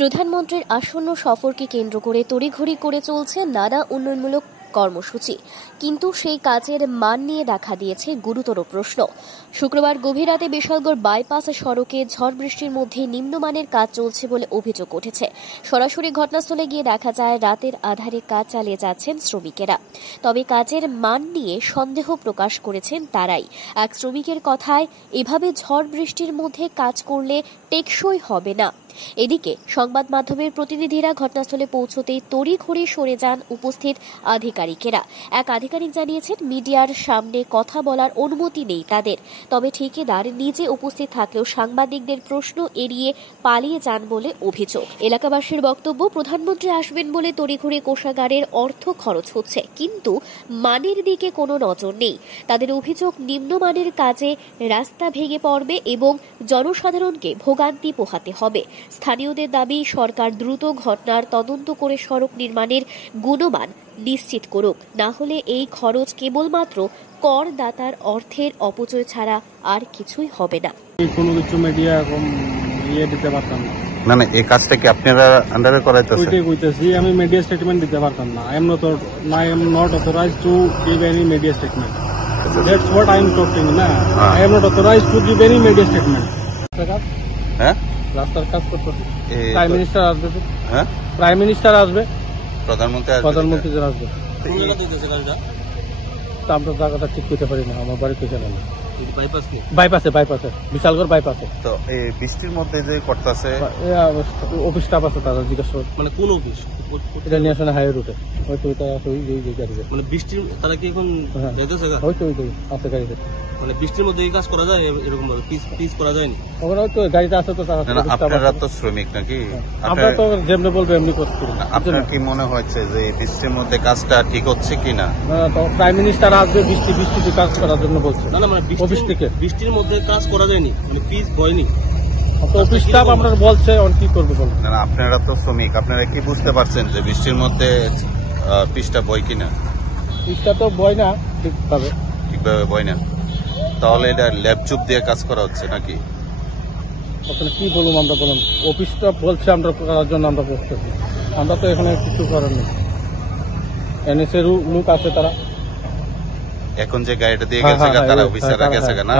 প্রধানমন্ত্রীর আসন্ন সফরকে কেন্দ্র করে তড়িঘড়ি করে চলছে নানা উন্নয়নমূলক কর্মসূচি, কিন্তু সেই কাজের মান নিয়ে দেখা দিয়েছে গুরুতর প্রশ্ন। শুক্রবার গভীর রাতে বিশালগড় বাইপাস সড়কে ঝড় বৃষ্টির মধ্যে নিম্নমানের কাজ চলছে বলে অভিযোগ উঠেছে। সরাসরি ঘটনাস্থলে গিয়ে দেখা যায় রাতের আধারে কাজ চালিয়ে যাচ্ছেন শ্রমিকেরা। তবে কাজের মান নিয়ে সন্দেহ প্রকাশ করেছেন তারাই। এক শ্রমিকের কথায়, এভাবে ঝড় বৃষ্টির মধ্যে কাজ করলে টেকসই হবে না। এদিকে সংবাদ মাধ্যমের প্রতিনিধিরা ঘটনাস্থলে পৌঁছতেই তড়িঘড়ি সরে যান উপস্থিত আধিকারিকেরা। এক আধিকারিক জানিয়েছেন, মিডিয়ার সামনে কথা বলার অনুমতি নেই তাদের। তবে ঠিকাদার নিজে উপস্থিত থাকলেও সাংবাদিকদের প্রশ্ন এড়িয়ে পালিয়ে যান বলে অভিযোগ। এলাকাবাসীর বক্তব্য, প্রধানমন্ত্রী আসবেন বলে তড়িঘড়ি কোষাগারের অর্থ খরচ হচ্ছে, কিন্তু মানের দিকে কোনো নজর নেই। তাদের অভিযোগ, নিম্নমানের কাজে রাস্তা ভেঙে পড়বে এবং জনসাধারণকে ভোগান্তি পোহাতে হবে। স্থানীয়দের দাবি, সরকার দ্রুত ঘটনার তদন্ত করে সড়ক নির্মাণের গুণমান নিশ্চিত করুক, না হলে এই খরচ কেবলমাত্র করদাতার অর্থের অপচয় ছাড়া আর কিছুই হবে না। কোনো কিছু মিডিয়া দিতে পারতাম না। না, এই কাজটা কি আপনারা আন্ডারে করাইতেছেন? ওইটাই কইতেছি, আমি মিডিয়া স্টেটমেন্ট দিতে পারতাম না। I am not authorised to give any media statement. That's what I am talking না। I am not authorised to give any media statement. হ্যাঁ, রাস্তার কাজ করতেছে। প্রাইম মিনিস্টার আসবে। হ্যাঁ, প্রাইম মিনিস্টার আসবে, প্রধানমন্ত্রী আসবে। আমরা জায়গাটা ঠিক করতে পারি না, আমার বাড়ি থেকে না। বাইপাসে বিশালগড় বাইপাসে। তো এই বৃষ্টির মধ্যে যে করতেছে, অফিস স্টাফ আছে, তারা জিজ্ঞাসা মানে কোন অফিস এটা নিয়ে আসলে হাইওয়ে রুটে। মানে বৃষ্টির তারা কি এখন আছে গাড়িতে। মানে বৃষ্টির মধ্যে এই কাজ করা যায় এরকম ভাবে পিস করা যায়নি? ওরা তো গাড়িতে আছে, তো আপনারা তো শ্রমিক নাকি? আমরা তো যেমনি বলবো এমনি করছি। আপনার কি মনে হচ্ছে যে বৃষ্টির মধ্যে কাজটা ঠিক হচ্ছে কিনা? প্রাইম মিনিস্টার আসবে বৃষ্টিতে কাজ করার জন্য বলছে। না, মানে অফিস থেকে বৃষ্টির মধ্যে কাজ করা যায়নি, মানে পিস হয়নি। অফিস স্টাফ আমরা বলছে, কি করবে বল। না, আপনারা তো শ্রমিক, আপনারা কি বুঝতে পারছেন যে বৃষ্টির মধ্যে পিসটা বয় কিনা? পিসটা তো বয় না ঠিকভাবে বয় না। তাহলে এটা ল্যাপচুপ দিয়ে কাজ করা হচ্ছে নাকি? আসলে কি বলুন, আমরা বলুন অফিসটা বলছে আমরা করার জন্য আমরা বসতেছি। আমরা তো এখানে কিছু করার নেই। এনএসএ লোক আছে, তারা এখন যে গাড়িটা দিয়ে গেছে তারা অফিসাররা গেছে না।